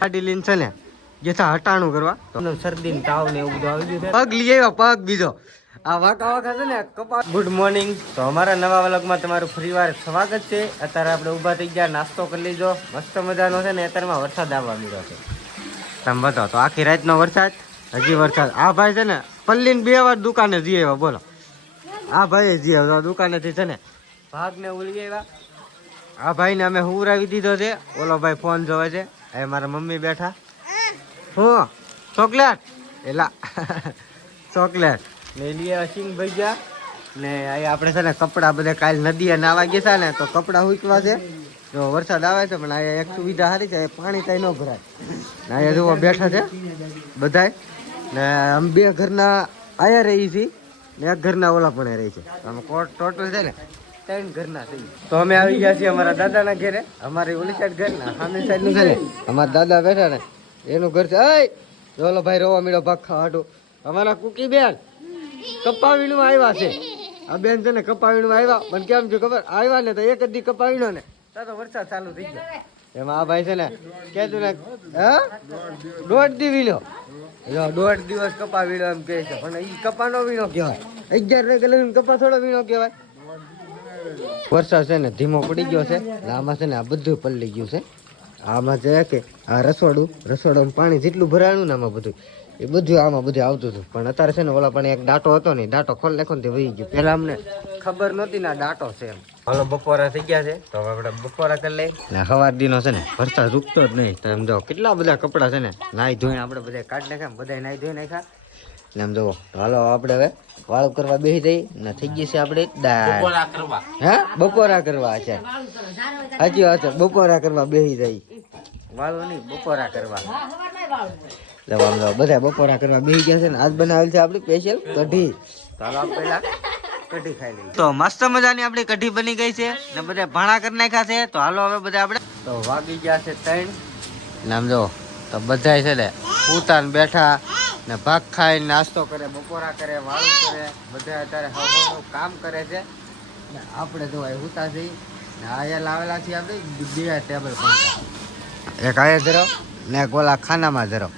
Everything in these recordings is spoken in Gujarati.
ગાડી લઈને છે ને જેથા હટાણું કરવા શરદી ને તાવ ને એવું બધું આવી ગયું છે. પગ લઈ આવ્યા પગ બીજો આ વાંકા વાંકા છે ને કપા. Good morning. તો અમારા નવા વ્લોગમાં તમારું ફરીવાર સ્વાગત છે. અત્યારે આપણે ઊભા થઈ ગયા, નાસ્તો કરી લીધો મસ્ત મજાનો છે ને. અત્યારમાં વરસાદ આવવા મળ્યો છે. તમે બતાવો તો આખી રાતનો વરસાદ, હજી વરસાદ. આ ભાઈ છે ને પલ્લીને 2 વાર દુકાને જઈ આવ્યા. બોલો આ ભાઈ જઈ આવ્યા દુકાનેથી છે ને ભાગ ને ઉલી આવ્યા. આ ભાઈને અમે હુરાવી દીધો છે. ઓલો ભાઈ ફોન જોવે છે. એ મારા મમ્મી બેઠા. હું ચોકલેટ એલા ચોકલેટ લઈ લઈએ. સિંગ ભજીયા ને અહીં આપણે છે ને કપડાં બધા કાલ નદીએ નાવા ગયા હતા ને તો કપડાં સૂકવા છે. જો વરસાદ આવે છે પણ અહીંયા એક સુવિધા સારી છે, પાણી કાંઈ ન ભરાય. અહીંયા જુઓ બેઠા છે બધાય ને. આમ 2 ઘરના આયા રહી છીએ ને 1 ઘરના ઓલા પણ રહી છે. આમ ટોટલ છે ને 3 ઘરના થઈ. તો અમે આવી ગયા છીએ અમારા દાદાના ઘરે. અમારી ઓલી સાઈડ ઘરના સામે સાઈડનું છે ને અમારા દાદા બેઠા ને એનું ઘર છે. ઓલો ભાઈ રોવા મીડો ભાગ ખાવા હાટું. અમારા કુકી બેન કપા વીણવા આવ્યા છે. આ બેન છે ને કપા વીણવા આવ્યા પણ કેમ છે ખબર, આવ્યા ને તો એક જ દી કપા વીણો ને તો વરસાદ ચાલુ થઈ ગયો. એમાં આ ભાઈ છે ને કહેતું ને 1.5 દી વીણો. 1.5 દિવસ કપા વીણો એમ કહે છે પણ એ કપાનો વીણો કહેવાય. 11 કલર કપા થોડો વીણો કહેવાય. વરસાદ છે ને ધીમો પડી ગયો છે. આમાં છે ને આ બધું પલળી ગયું છે. આમાં છે કે આ રસોડું પાણી જેટલું ભરાણું ને આમાં બધું એ બધું આમાં બધું આવતું હતું. પણ અત્યારે છે ને ઓલા પણ એક ડાટો હતો ને ડાટો ખોલ નાખો ને તે વહી ગયું. પેલા અમને ખબર નહોતી ને ડાટો છે એમ. હાલો બપોરા થઈ ગયા છે તો આપણે બપોરા કરી લઈ ને. સવાર દીનો છે ને વરસાદ રૂકતો જ નહીં. તો એમ જો કેટલા બધા કપડા છે ને નાહી ધોઈને આપણે બધા કાઢી નાખ્યા. બધા નાહી ધોઈ નાખ્યા ને એમ જુઓ. હાલો આપણે હવે વાળું કરવા બેસી જઈ ને થઈ ગઈ છે આપણે દાળ. બપોરા કરવા છે. સાચી વાત છે, બપોરા કરવા બેસી જાય. વાળું નહીં બપોરા કરવા. બધા બપોરા કરવા બેસી ગયા છે ને. આજ બનાવેલ છે આપણી સ્પેશિયલ કઢી. તો હાલો પેલા કઢી ખાઈ લઈએ. તો મસ્ત મજાની આપણી કઢી બની ગઈ છે ને બધા ભાણા કરી નાખ્યા છે. તો હાલો હવે બધા આપણે તો વાગી ગયા છે 3 ને આમ જો તો બધા છે ને ઉતાન બેઠા ને ભાગ ખાઈ નાસ્તો કરે, બપોરા કરે, વાળું કરે. બધા અત્યારે હવાનું કામ કરે છે ને આપણે જો ઉતા જઈ ને અહીંયા લાવેલા છીએ આપણે 2 ટેબલ પંખા. એક આયા ધરો ને એક ઓલા ખાનામાં ધરો.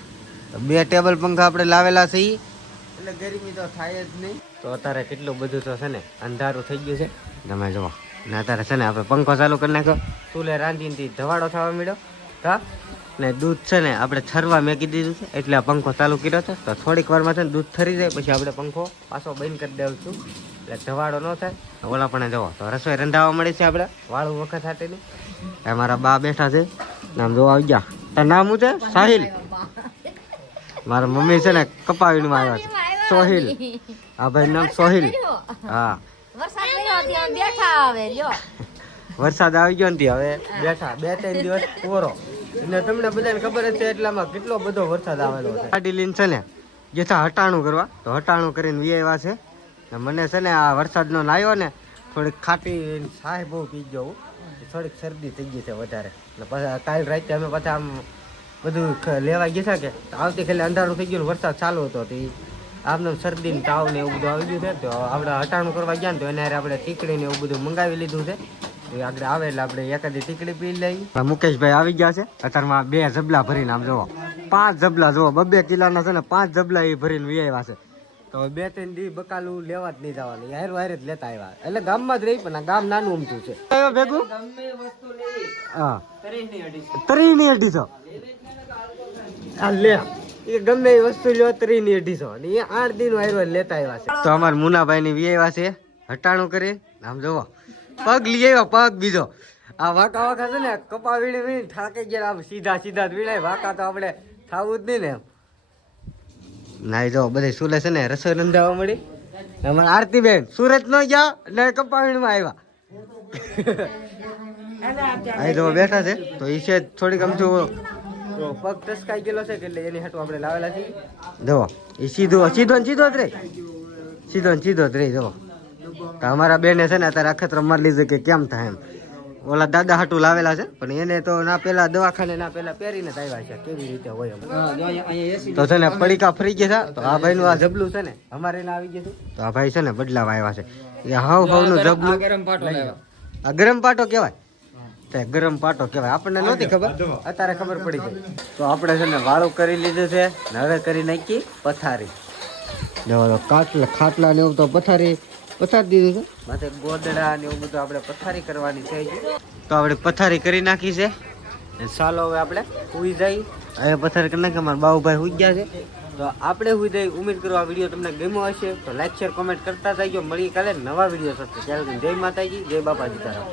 તો 2 ટેબલ પંખા આપણે લાવેલા છે એટલે ગરમી તો થાય જ નહીં. તો અત્યારે કેટલું બધું તો છે ને અંધારું થઈ ગયું છે તમે જુઓ ને. અત્યારે છે ને આપણે પંખો ચાલુ કરી નાખ્યો. ચૂલે રાંધીને ધવાડો થવા મળ્યો હા ને દૂધ છે ને આપણે છરવા મેકી દીધું છે એટલે આ પંખો ચાલુ કર્યો છે. તો થોડીક વારમાં છે ને દૂધ ઠરી જાય પછી આપણે પંખો પાછો બંધ કરી દેવું છું એટલે ધવાડો ન થાય. ઓલા પણ જુઓ તો રસોઈ રંધાવા મળે છે આપણે વાળું વખત હાટેલું. મારા બા બેઠા છે નામ જોવા આવી ગયા. તાર નામ શું છે? સાહિલ. મારા મમ્મી છે ને કપાવીમાં આવ્યા છે. સોહિલ. હા ભાઈ નામ સોહિલ. હા વરસાદ આવી ગયો ને હવે બેઠા 2-3 દિવસ પૂરો. અને તમને બધાને ખબર જ છે એટલામાં કેટલો બધો વરસાદ આવેલો છે. ગાડી લઈને છે ને જેથા હટાણું કરવા તો હટાણું કરીને આવ્યા છે. મને છે ને આ વરસાદનો લાવ્યો ને થોડીક ખાટી છાય બહુ પી ગયો. થોડીક શરદી થઈ ગઈ છે વધારે. પછી કાલ રાતે અમે પાછા આમ બધું લેવા ગયા કે આવતીકાલે અંધારું થઈ ગયું, વરસાદ ચાલુ હતો. તો આમને શરદી ને તાવ ને એવું બધું આવી ગયું છે. તો આપણે હટાણું કરવા ગયા ને તો એને આપણે ટીકડી ને એવું બધું મંગાવી લીધું છે. તો આગળ આવે એટલે આપણે એકાદી ટીકડી પી લઈએ. મુકેશભાઈ આવી ગયા છે અત્યારમાં 2 જબલા ભરીને. આમ જુઓ 5 જબલા જુઓ 2 કિલોના છે ને 5 જબલા એ ભરીને આવ્યા છે. તો 2-3 દી બકાલું લેવા જ નહીં જવાનું, હારે હારે જ લેતા આવ્યા. એટલે ગામમાં જ રહી પણ આ ગામ નાનું અમથું છે ભેગું. હા 3.5 લે એ ગમે એ વસ્તુ લ્યો 3.5 અને એ 8 દિન હારે લેતા આવ્યા છે. તો અમારા મુનાભાઈ ની આવ્યા છે હટાણું કરી. આમ જોવો પગ લઈ આવ્યા પગ બીજો. આ વાંકા વાંકા છે ને કપા વીણી થાકી ગયા. આમ સીધા જ વીણાય. વાંકા તો આપણે થાવું જ નહીં ને એમ. ના જો બધા સુલે છે ને રસોઈ રંધાવા મળી. અમારે આરતીબેન સુરત નો ગયા ને કપા વીણમાં આવ્યા. અહીં જો બેઠા છે તો એ છે થોડીક આમ જો પગ ટસકાઈ ગયેલો છે એટલે એની હાટું આપણે લાવેલા છીએ. જો એ સીધો જ રે. સીધો જ રે. જો અમારા બેને છે ને અત્યારે અખતરો મારી લીધું કે કેમ થાય એમ. ઓલા દાદા હાટું લાવેલા છે પણ એને તો ના પેલા દવાખાને ના પેલા પહેરીને જ આવ્યા છે. કેવી રીતે હોય તો છે ને પડીકા ફરી ગયા છે. તો આ ભાઈ નું આ જબલું છે ને અમારે એને આવી ગયું. તો આ ભાઈ છે ને બદલાવા આવ્યા છે. હાવ નું જબલું. આ ગરમ પાટો કેવાય. તે ગરમ પાટો કહેવાય. આપણને નહોતી ખબર, અત્યારે ખબર પડી ગઈ. તો આપણે છે ને વાળું કરી લીધું છે ને હવે કરી નાખી પથારી. જો ખાટલા ને એવું તો પથારી દીધું છે. માથે ગોદડા ને એવું બધું આપણે પથારી કરવાની છે. તો આપણે પથારી કરી નાખી છે. ચાલો હવે આપણે સુઈ જઈ. હવે પથારી કરી નાખી. અમારા બાબુભાઈ સુઈ ગયા છે તો આપણે સુઈ જઈ. ઉમેદ કરો આ વિડીયો તમને ગમ્યો હશે તો લાઈક શેર કોમેન્ટ કરતા જઈજો. મળી કાલે નવા વિડીયો સાથે. ત્યારે જય માતાજી, જય બાપા સીતારામ.